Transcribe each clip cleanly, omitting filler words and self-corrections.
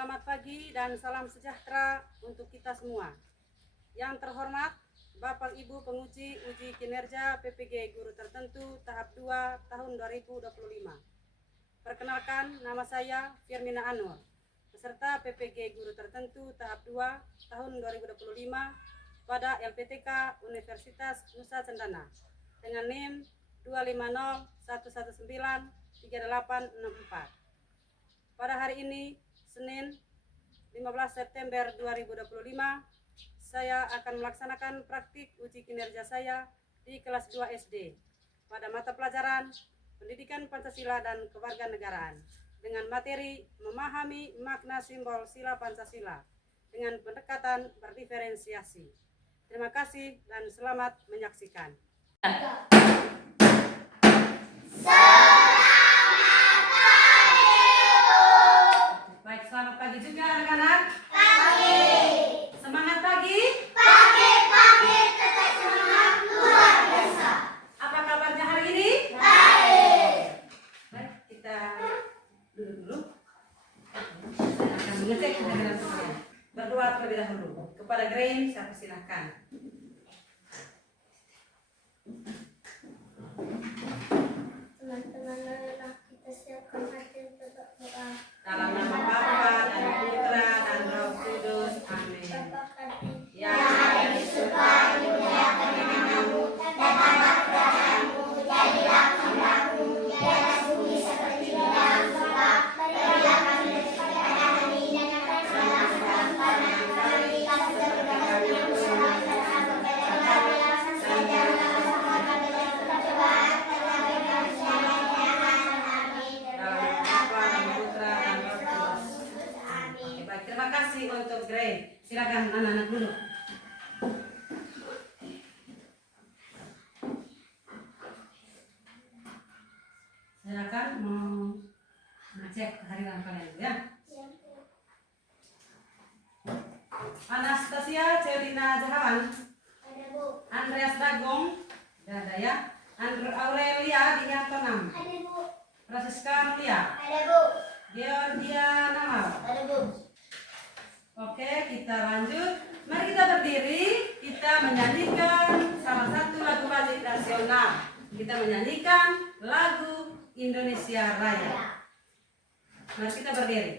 Selamat pagi dan salam sejahtera untuk kita semua. Yang terhormat Bapak Ibu penguji uji kinerja PPG Guru Tertentu tahap 2 tahun 2025. Perkenalkan, nama saya Firmina Anur, peserta PPG Guru Tertentu tahap 2 tahun 2025 pada LPTK Universitas Nusa Cendana dengan NIM 250119384. Pada hari ini, Senin 15 September 2025, saya akan melaksanakan praktik uji kinerja saya di kelas 2 SD pada mata pelajaran Pendidikan Pancasila dan Kewarganegaraan dengan materi memahami makna simbol sila Pancasila dengan pendekatan berdiferensiasi. Terima kasih dan selamat menyaksikan. Baik, selamat pagi juga anak-anak. Pagi. Semangat pagi. Pagi, tetap semangat luar biasa. Apa kabarnya hari ini? Baik. Baik, kita duduk dulu. Saya akan mengecek kedengaran kalian. Berdoa terlebih dahulu. Kepada Grain, saya persilahkan. Teman-teman lelah, kita siapkan hati untuk doa. Dalam nama Bapa dan Putra dan Roh Kudus. Amin. Bapa kami Yang ada di surga, dimuliakan namamu, datanglah kerajaanmu, jadilah kehendakmu di atas bumi seperti di dalam surga. Berilah kami rezeki hari ini dan segala kesalahan kami, kasih kepada kami yang bersalah dan kepada kami yang sesat dan jangan kami dalam pencobaan, tetapi kami selamat dari amin. dalam Bapa dan Putra dan Roh Kudus. Amin. Oke, baik, terima kasih untuk Grain. Silakan anak-anak dulu. Silakan mau ngecek kehadiran kalian dulu ya. Anastasia Celina Jahawan, Ada Bu. Andreas Dagong, ada ya. Aurelia Diantonam, Ada Bu. Francisca Mulia, Ada Bu. Georgia Namal. Ada Bu. Oke, kita lanjut. Mari kita berdiri, kita menyanyikan salah satu lagu wajib nasional. Kita menyanyikan lagu Indonesia Raya. Mari kita berdiri.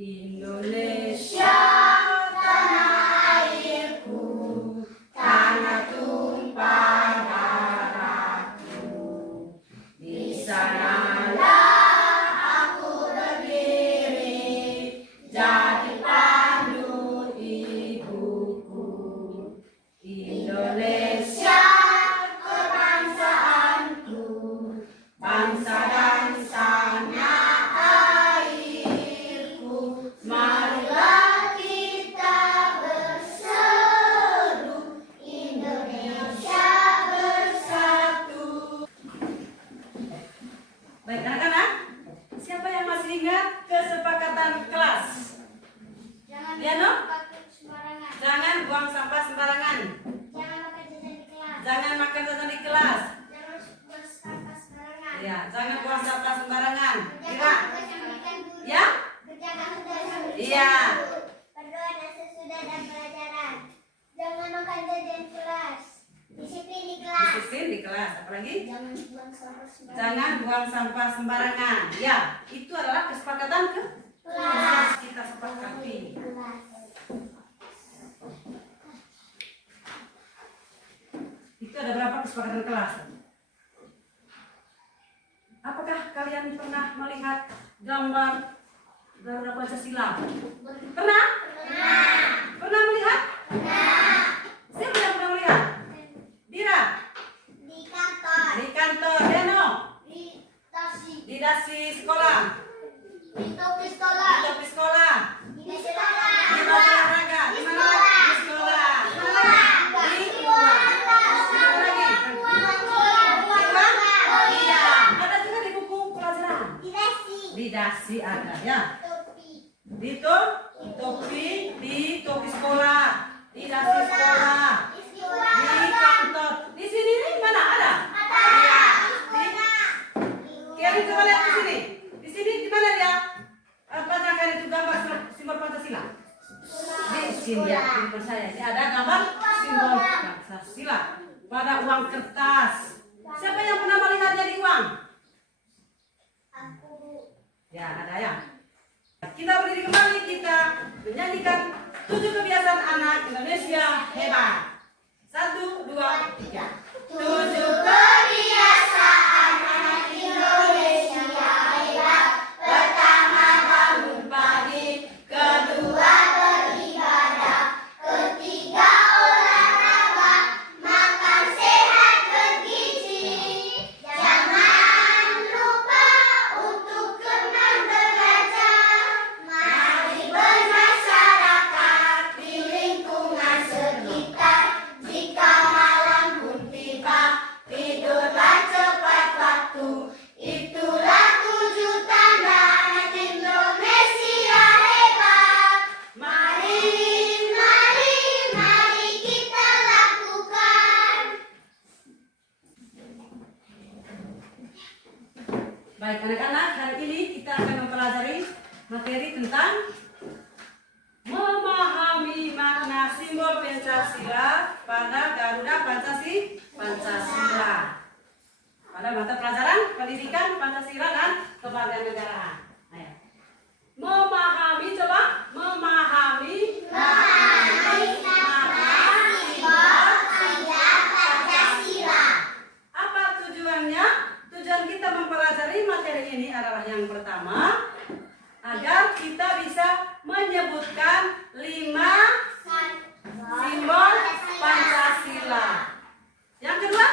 Indonesia tanah airku, tanah tumpah darahku. Di sanalah aku berdiri, jadi pandu ibuku. Indonesia kebangsaanku, bangsa dan tanah airku. Marilah kita berseru, Indonesia bersatu. Baik anak-anak, siapa yang masih ingat kesepakatan kelas? Diano? pakai sembarangan. Jangan buang sampah sembarangan. Jangan makan jajan di kelas. Jangan makan jajan di kelas. Jangan buang sampah sembarangan. Ya, jangan buang sampah sembarangan. Kira? Kerjakan tugas yang diberikan guru. Ya? Kerjakan tugas yang diberikan Iya. guru. Berdoa dan sesudah dan pelajaran. Jangan makan jajan di kelas. Disiplin di kelas. Disiplin di kelas. Apalagi? Jangan buang sampah sembarangan. Jangan buang sampah sembarangan. Ya, itu adalah kesepakatan Kelas. kita sepakati. Kelas. Itu ada berapa kesepakatan kelas? Apakah kalian pernah melihat gambar Garuda Pancasila? Pernah? Pernah melihat? Siapa yang pernah melihat? Dira? Di kantor. Di kantor. Deno? Di taksi. Di dasi sekolah? Di topi Di sekolah. topi sekolah? Di sekolah. Di baju olahraga? Di mana lagi? Di sekolah. Di mana lagi? Di ruang. Di mana lagi? Di ruang? Iya. Ada juga di buku pelajaran. Di dasi ada ya. Di topi, di topi sekolah, di dasi sekolah, di kantor. Di sini nih mana ada? Iya. Di Kevin coba lihat di sini. Di sini di mana dia? Pancasila? Di sini ya, di depan saya. Ini ada gambar simbol Pancasila pada uang kertas. Siapa yang pernah melihatnya di uang? Ya, ada ya. Kita berdiri kembali, kita menyanyikan 7 kebiasaan anak Indonesia hebat. 1, 2, 3. 7 kebiasaan anak Indonesia hebat. Pertama, bangun pagi. Kedua, beribadah. Ketiga, olahraga. Makan sehat bergizi. Jangan lupa untuk kenal belajar. Mari bermasyarakat di lingkungan sekitar. Jika malam pun tiba, tidurlah cepat waktu. Itulah 7 tanda anak Indonesia hebat. Mari, mari, mari kita lakukan. Baik anak-anak, hari ini kita akan mempelajari materi tentang memahami makna simbol Pancasila pada Garuda Pancasila. Pada mata pelajaran pendidikan Pancasila dan kewarganegaraan. Ayo. Memahami, coba memahami makna simbol Pancasila. Apa tujuannya? Tujuan kita mempelajari materi ini adalah yang pertama, agar kita bisa menyebutkan 5 simbol Pancasila. Yang kedua,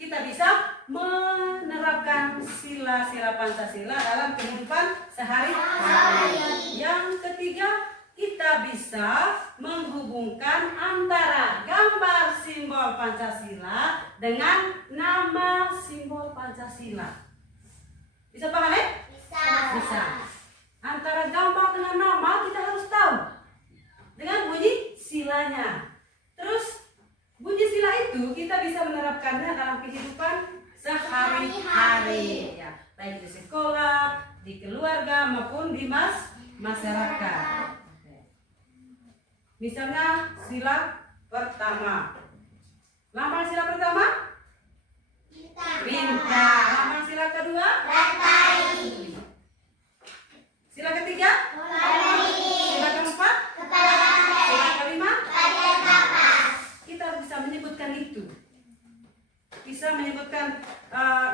kita bisa menerapkan sila-sila Pancasila dalam kehidupan sehari-hari. Yang ketiga, kita bisa menghubungkan antara gambar simbol Pancasila dengan nama simbol Pancasila. Bisa paham ya? Bisa. Antara gambar dengan nama kita harus tahu dengan bunyi silanya. Terus bunyi sila itu kita bisa menerapkannya dalam kehidupan sehari-hari, ya, baik di sekolah, di keluarga maupun di masyarakat. Misalnya sila pertama. Lambang sila pertama? Bintang. Lambang sila kedua? Rantai. Sila ketiga? Sila keempat? Sila kelima? Kita bisa menyebutkan itu. Bisa menyebutkan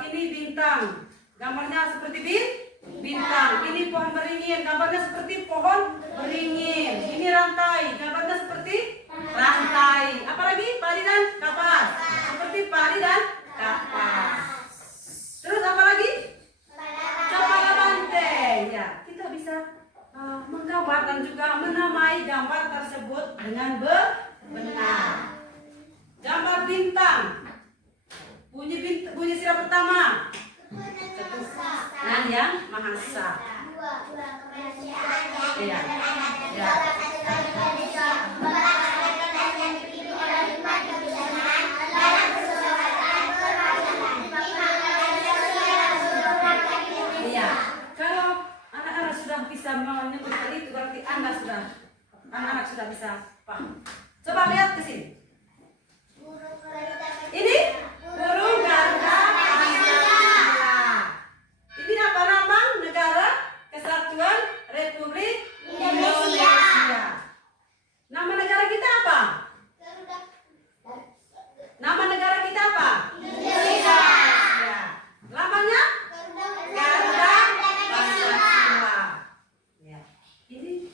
ini bintang, gambarnya seperti bintang. Ini pohon beringin, gambarnya seperti pohon beringin. Ini rantai, gambarnya seperti rantai. Apalagi padi dan kapas, seperti padi dan kapas. Terus apa lagi? Kepala banteng. Ya, kita bisa menggambar dan juga menamai gambar tersebut dengan benar. Gambar bintang. Bunyi sila pertama. Ketuhanan yang Maha Esa. Iya. Ya. Iya. Kalau anak-anak sudah bisa menyebutkan itu berarti anak-anak sudah bisa paham. Coba lihat ke sini. Ini burung Garuda Pancasila. Ini apa lambang negara Kesatuan Republik Indonesia. Nama negara kita apa? Nama negara kita apa? Indonesia. Lambangnya Garuda Pancasila. Ya. Ini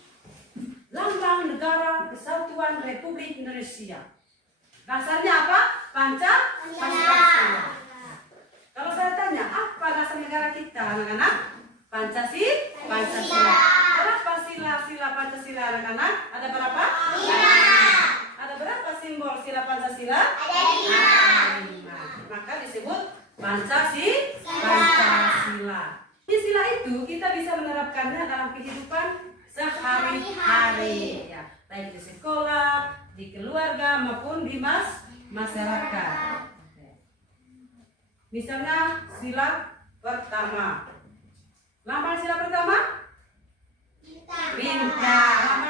lambang negara Kesatuan Republik Indonesia. Dasarnya apa? Pancasila. Kalau saya tanya, apa dasar negara kita, anak-anak? Pancasila. Berapa sila Pancasila, anak-anak? Ada berapa? 5. Ada berapa simbol sila Pancasila? Ada 5. Maka disebut Pancasila. Di sila itu kita bisa menerapkannya dalam kehidupan sehari-hari, ya, baik di sekolah, di keluarga maupun di masyarakat. Misalnya sila pertama. Lambang sila pertama? Bintang. Lambang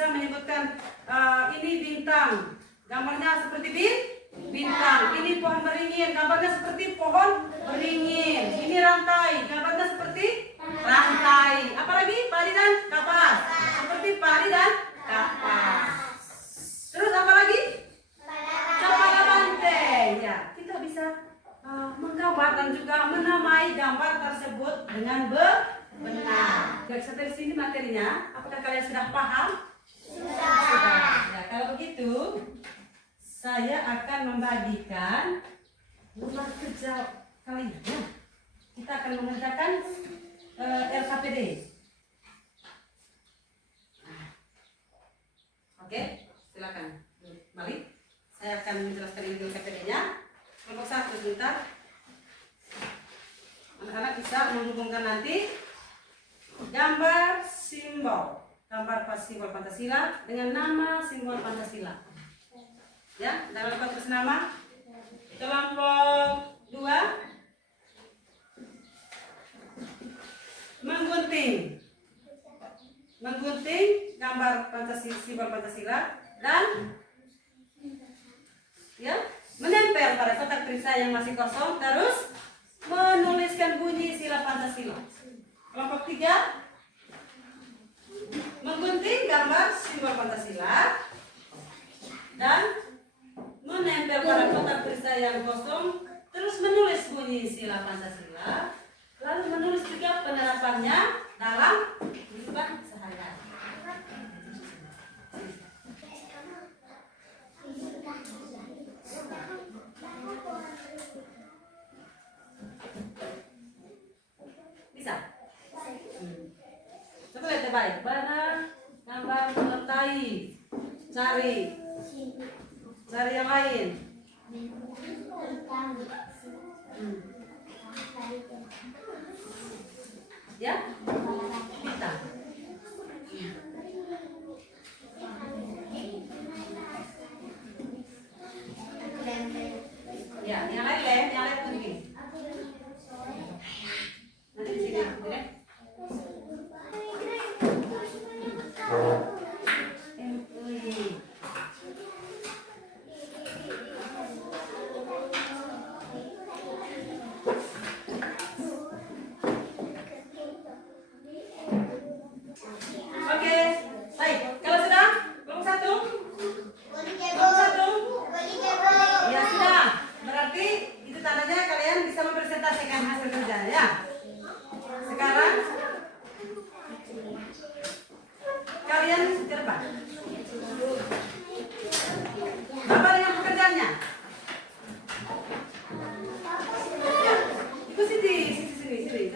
bisa menyebutkan ini bintang, gambarnya seperti bintang. Ini pohon beringin, gambarnya seperti pohon beringin. Ini rantai, gambarnya seperti rantai. Apalagi padi dan kapas, seperti padi dan kapas. Terus apa lagi? Kepala banteng. Ya, kita bisa menggambar dan juga menamai gambar tersebut dengan benar. Sampai sini materinya, apakah kalian sudah paham? Sudah. Ya, kalau begitu, saya akan membagikan rumah kerja kalian. Kita akan mengerjakan LKPD. Oke, silakan. Mari, saya akan menjelaskan ini LKPD-nya. Kelompok 1 sebentar. Anak-anak bisa menghubungkan nanti gambar simbol Pancasila dengan nama simbol Pancasila. Ya, dalam konteks nama. Kelompok 2 menggunting gambar simbol Pancasila dan ya menempel pada kotak tulisan yang masih kosong, terus menuliskan bunyi sila Pancasila. Kelompok 3 menggunting gambar simbol Pancasila dan menempel pada kotak tulisan yang kosong, terus menulis bunyi sila Pancasila, lalu menulis juga penerapannya dalam kehidupan sehari-hari. Bisa? Coba lihat baik. Mana gambar melentai? Cari yang lain. Ya? Kita. Ya, yang lain kuning. Nanti di sini, boleh? Oke, baik. Kalau sudah, kelompok 1. Ya sudah. Berarti itu tandanya kalian bisa mempresentasikan hasil kerja ya. Sekarang kalian ke depan. Bapak dengan pekerjaannya. Ikut sini. Sini.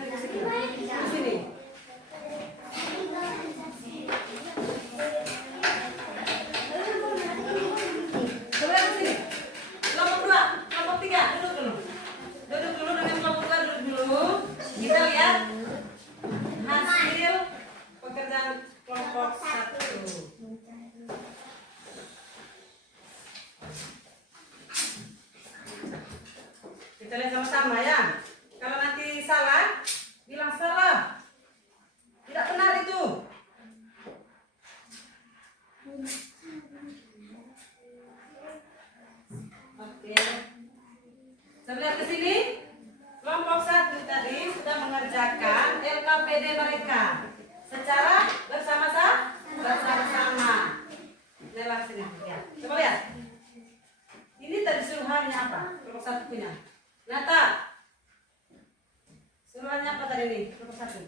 Coba ke sini. Kelompok 2, kelompok 3, duduk dulu dengan kelompok 2 duduk dulu. Kita lihat hasil pekerjaan kelompok 1. Kita lihat sama-sama ya. Kalau nanti salah, bilang salah. Tidak benar itu. Oke. Saya lihat ke sini. Kelompok 1 tadi sudah mengerjakan LKPD mereka secara bersama-sama. Lewat sini. Ya. Coba lihat. Ini tadi suruhannya apa? Kelompok 1 punya. Nata. Suruhannya apa tadi ini? Kelompok 1.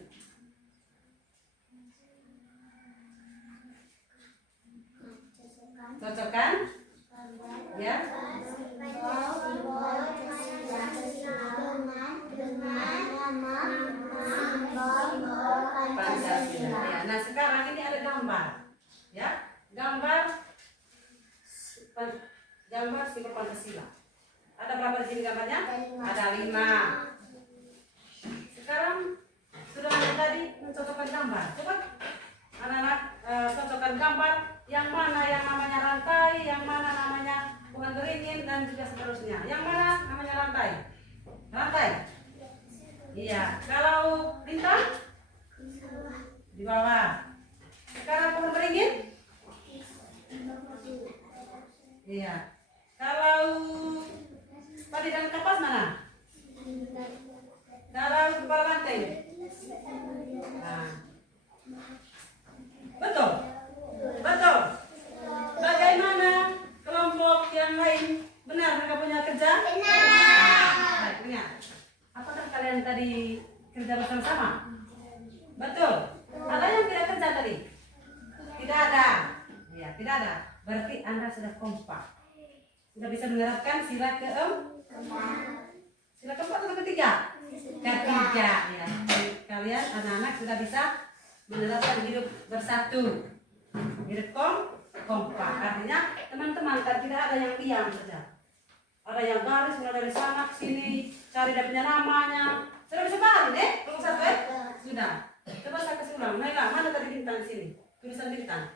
Cocokkan? Ya. Pancasila. Ya. Nah sekarang ini ada gambar, ya, gambar simbol Pancasila. Ada berapa di sini gambarnya? Ada 5. Sekarang sudah ada tadi mencocokkan gambar. Coba anak-anak cocokkan gambar yang mana yang namanya rantai, yang mana namanya pohon beringin dan juga seterusnya. Yang mana namanya rantai? Rantai. Iya. Kalau bintang di bawah. Sekarang pohon beringin tidak ada. Berarti Anda sudah kompak. Sudah bisa menerapkan sila sila keempat atau ketiga? Ketiga ya. Kalian anak-anak sudah bisa menerapkan hidup bersatu. Hidup kompak. Artinya teman-teman kan tidak ada yang diam saja. Ada yang baris mulai dari sana ke sini, cari dia punya namanya. Sudah bisa paham deh? Belum satu ya? Sudah. Coba saya kasih ulang. Naila, mana tadi bintang sini? Tulisan bintang.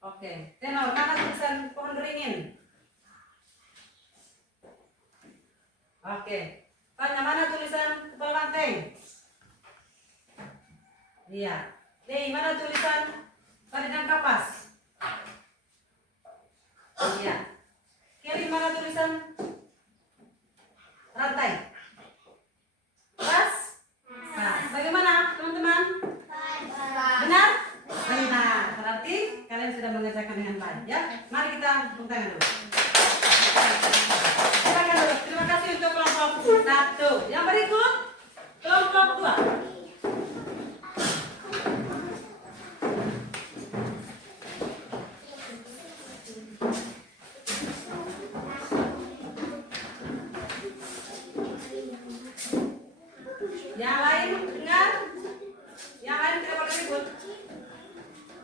Oke. Tenor, mana tulisan pohon beringin? Oke. Tanya, mana tulisan kepala banteng? Iya. Dei, mana tulisan tadi dan kapas? Iya. Kiri, mana tulisan rantai? Pas? Nah, bagaimana teman-teman? Benar? Benar. Berarti kalian sudah mengerjakan dengan baik ya. Mari kita tepuk tangan dulu. Silakan dulu. Terima kasih untuk kelompok 1. Yang berikut kelompok 2. Yang lain dengar? Yang lain tidak boleh ribut.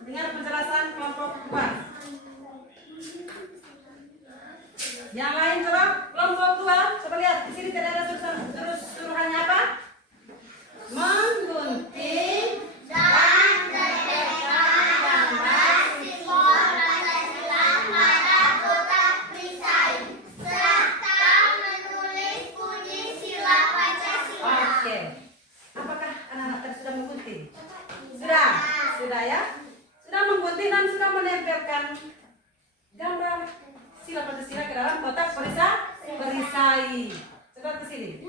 Dengar penjelasan kelompok 2. Yang lain coba kelompok 2. Coba lihat di sini tidak ada suruhannya apa? Menggunting Dan menempelkan gambar simbol Pancasila pada kotak perisai serta menulis bunyi sila Pancasila. Oke. Apakah anak-anak tadi sudah menggunting? Sudah. Sudah ya? Sudah menggunting dan sudah menempelkan gambar sila Pancasila ke dalam kotak perisai. Coba ke sini.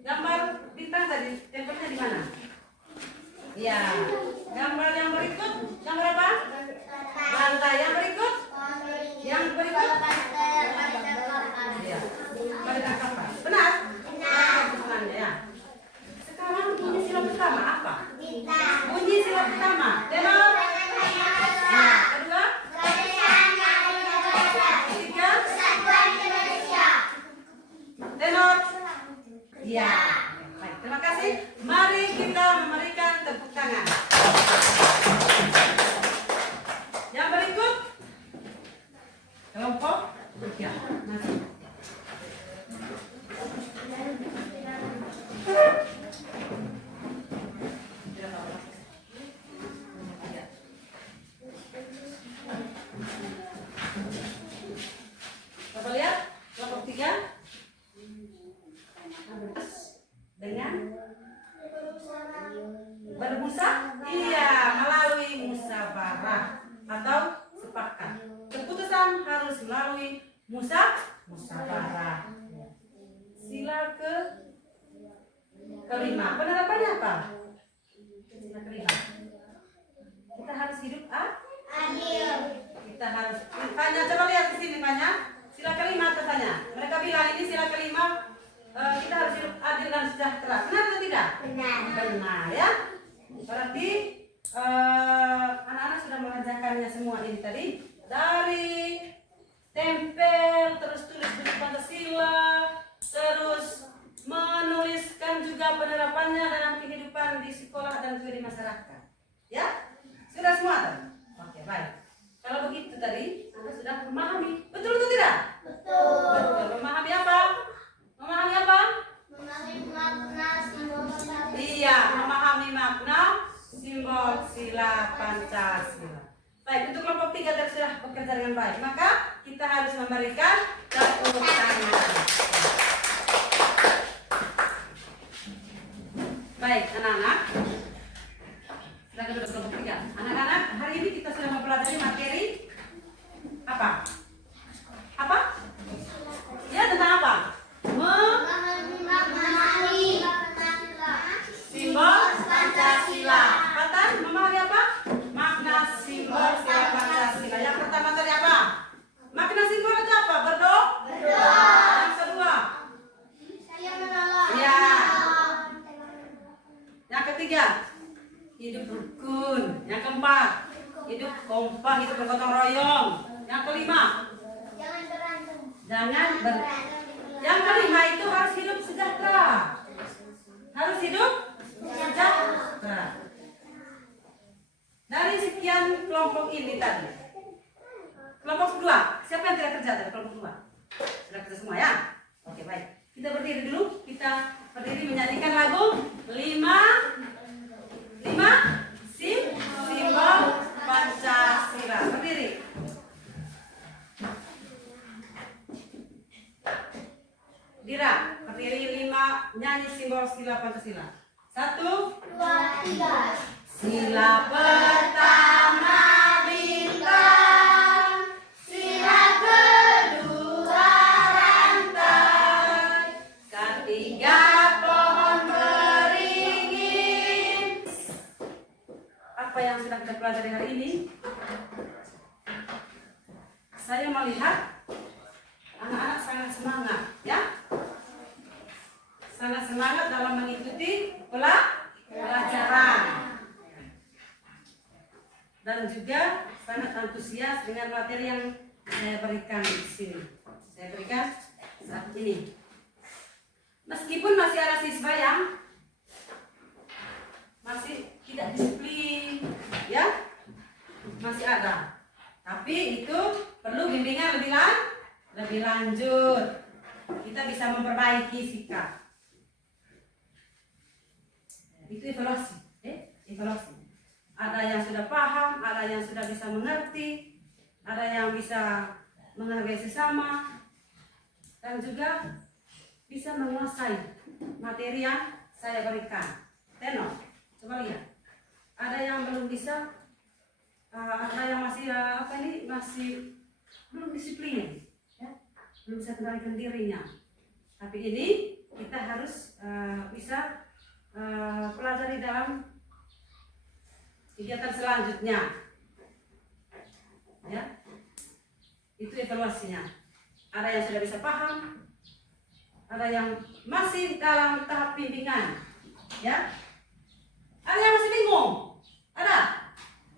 Gambar bintang tadi tempelnya di mana? Iya. Gambar yang berikut, gambar apa? Lantai. Yang berikut? Yang berikut? Iya. Pada kapas. Benar? Benar. Ya. Sekarang bunyi sila pertama apa? Bunyi sila pertama. Tenor. Nah, kedua? Ketiga? Tenor. Iya. Baik, terima kasih. Mari kita memberikan tepuk tangan. Yang berikut kelompok 3. Masih. Coba lihat kelompok 3 dengan bermusa, iya, melalui musyawarah atau sepakat. Keputusan harus melalui musyawarah. Sila kelima. Penerapannya apa? Sila kelima. Kita harus hidup Adil. kita harus Fanya, coba lihat di sini Fanya. Sila kelima katanya. Mereka bilang ini sila kelima, kita harus hidup adil dan sejahtera. Benar atau tidak? Benar. Benar ya. Berarti anak-anak sudah mengerjakannya semua ini tadi. Dari tempel, terus tulis buku Pancasila, terus menuliskan juga penerapannya dalam kehidupan di sekolah dan juga di masyarakat. Ya? Sudah semua tuh? Oke, baik. Kalau begitu tadi, Anda sudah memahami. Betul atau tidak? Betul. Betul. Memahami apa? Memahami apa? Memahami makna simbol Pancasila. Iya, memahami makna simbol sila Pancasila. Baik, untuk kelompok 3 tadi sudah bekerja dengan baik. Maka kita harus memberikan tepuk tangan. Baik, anak-anak. Silakan duduk kelompok 3. Anak-anak, hari ini kita sudah mempelajari materi apa? Apa? Ya, tentang apa? Memahami Simbol Pancasila. Patan, memahami apa? Makna simbol sila Pancasila. Yang pertama tadi apa? Makna simbol itu apa? Berdoa. Yang kedua? Saya menolak. Ya. Yang ketiga? Hidup rukun. Yang keempat? keempat, hidup kompak, hidup bergotong royong. Yang kelima, Jangan berantem. yang kelima itu harus hidup sejahtera. Harus hidup sejahtera. Dari sekian kelompok ini tadi, kelompok kedua, siapa yang tidak kerja dari kelompok kedua? Sudah kerja semua ya? Oke, baik. Kita berdiri dulu. Kita berdiri menyanyikan lagu 5 simbol Pancasila. Berdiri. Dira, berdiri 5 nyanyi simbol sila Pancasila. 1, 2, 3. sila pertama bintang, sila kedua rantai, ketiga pohon beringin. Apa yang sudah kita pelajari hari ini? Saya melihat anak-anak sangat semangat, ya, sangat semangat dalam mengikuti pelajaran. Dan juga sangat antusias dengan materi yang saya berikan di sini. Saya berikan saat ini. Meskipun masih ada siswa yang masih tidak disiplin, ya, masih ada. Tapi itu perlu bimbingan lebih lanjut. Kita bisa memperbaiki sikap. Itu evaluasi, evaluasi. Ada yang sudah paham, ada yang sudah bisa mengerti, ada yang bisa menghargai sesama, dan juga bisa menguasai materi yang saya berikan. Tenor, coba lihat. Ada yang belum bisa, ada yang masih masih belum disiplin, ya, belum bisa kendalikan dirinya. Tapi ini kita harus bisa pelajari dalam kegiatan selanjutnya, ya, itu evaluasinya. Ada yang sudah bisa paham, ada yang masih dalam tahap bimbingan, ya, ada yang masih bingung, ada,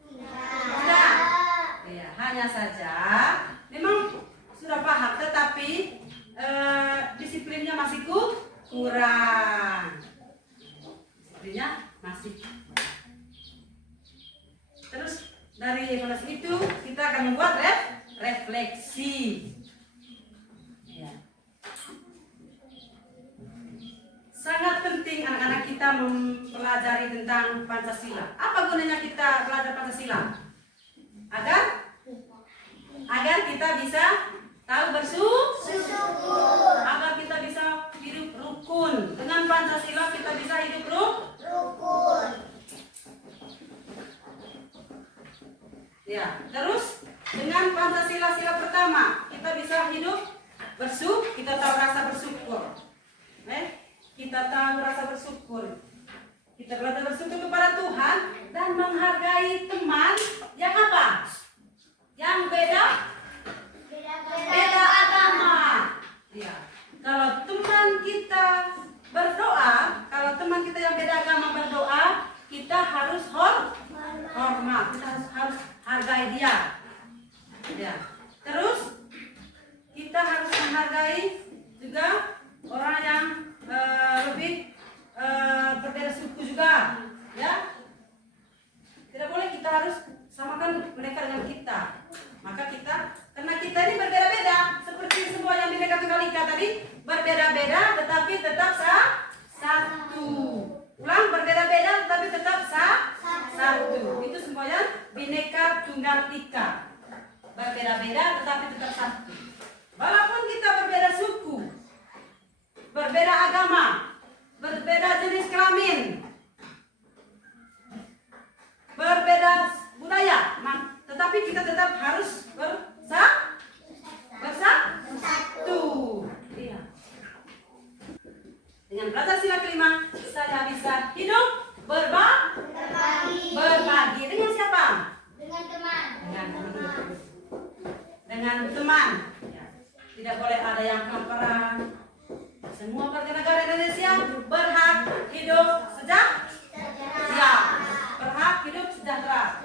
tidak, ya, hanya saja memang sudah paham, tetapi disiplinnya masih kurang, disiplinnya masih. Terus dari evaluasi itu kita akan membuat refleksi. Ya. Sangat penting anak-anak kita mempelajari tentang Pancasila. Apa gunanya kita belajar Pancasila? Agar kita bisa tahu bersyukur. Agar kita bisa hidup rukun. Dengan Pancasila kita bisa hidup rukun. Ya, terus dengan Pancasila sila pertama kita bisa hidup bersyukur, kita tahu rasa bersyukur. Kita tahu rasa bersyukur. Kita belajar bersyukur kepada Tuhan dan menghargai teman yang apa? Yang beda agama. Ya. Kalau teman kita berdoa, kalau teman kita yang beda agama berdoa, kita harus hormat, kita harus hargai dia. Ya. Terus kita harus menghargai juga orang yang lebih berbeda suku juga, ya. Tidak boleh kita harus samakan mereka dengan kita. Maka karena kita ini berbeda-beda, seperti semua yang Bhinneka Tunggal Ika tadi, berbeda-beda tetapi tetap satu. Ulang, berbeda-beda tetapi tetap satu. Itu semuanya Bhinneka Tunggal Ika. Berbeda-beda tetapi tetap satu. Walaupun kita berbeda suku, berbeda agama, berbeda jenis kelamin, berbeda budaya, tetapi kita tetap harus bersatu. Iya. Dengan belajar sila kelima, saya bisa hidup berbagi. Dengan siapa? Dengan teman. Ya. Tidak boleh ada yang kelaparan. Semua warga negara Indonesia berhak hidup sejahtera. Ya, berhak hidup sejahtera.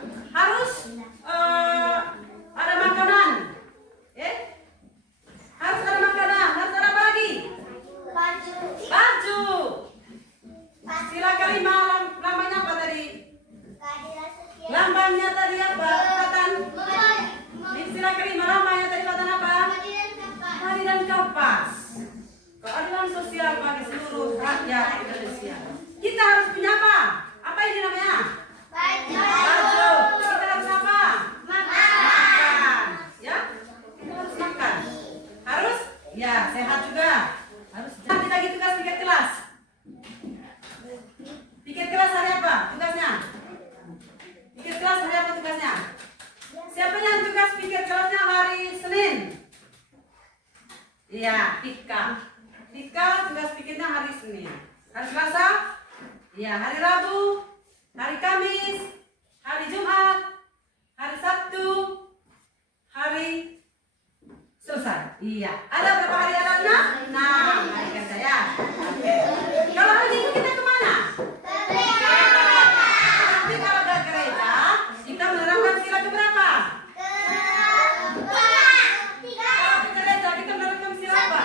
Ramanya tadi apa? Kekuatan. Istilah kelima ramanya tadi kekuatan apa? Hari dan kapas. Keadilan sosial bagi seluruh rakyat Indonesia. Kita harus punya apa? Apa ini namanya? Baju. Kita harus apa? Makan. Ya? Kita harus makan. Harus? Ya, sehat juga. Harus. Nanti lagi tugas piket kelas. Piket kelas hari apa? Tugasnya? Piket kelas hari apa tugasnya? Siapa yang tugas piket kelasnya hari Senin? Iya, Tika. Tika tugas piketnya hari Senin. Hari Selasa? Iya, hari Rabu, hari Kamis, hari Jumat, hari Sabtu, hari Selasa. Iya. Ada berapa hari alatnya? 6 hari kerja ya. Oke. Kalau hari Minggu kita kemana? Nanti kalau ke gereja, kita menerapkan sila keberapa? Kalau ke gereja kita menerapkan sila apa?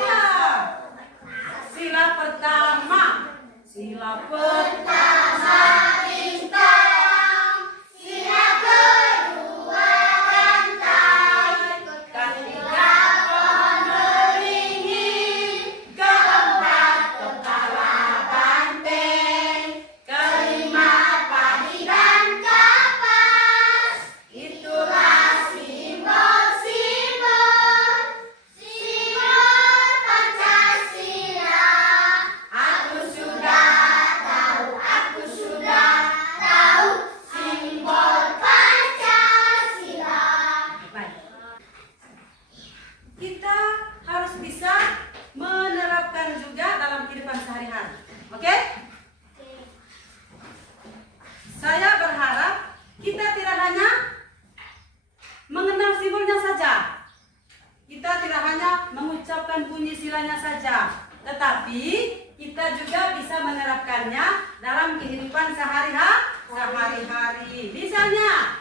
Iya. Sila pertama. Sila pertama bintang. Sila kedua rantai. Ketiga pohon beringin. Keempat kepala banteng. Kelima padi dan kapas. Itulah simbol-simbol Pancasila. Aku sudah tahu simbol Pancasila. Baik. Kita harus bisa menerapkan juga dalam kehidupan sehari-hari. Oke? Saya berharap kita tidak hanya mengenal simbolnya saja. Kita tidak hanya mengucapkan bunyi silanya saja, tetapi kita juga bisa menerapkannya dalam kehidupan sehari-hari. Misalnya,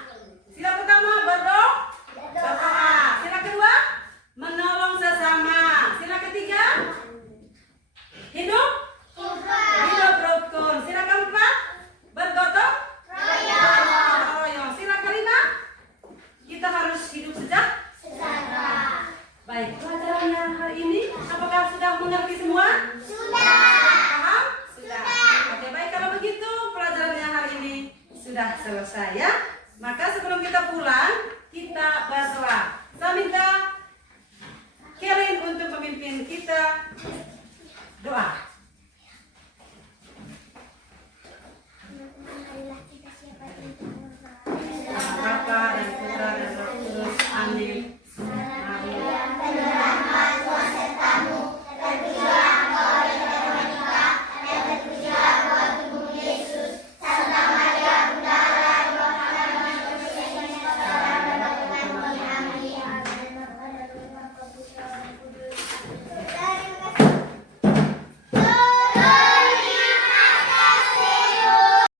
sila pertama berdoa. Sila kedua, menolong sesama. Sila ketiga, hidup rukun. Sila keempat, bergotong royong. Sila kelima, kita harus hidup sejahtera. Baik, pelajarannya hari ini apakah sudah mengerti semua? Paham? Sudah. Oke, baik, kalau begitu pelajarannya hari ini sudah selesai ya. Maka sebelum kita pulang, kita berdoa. Saya minta Kevin untuk memimpin kita doa.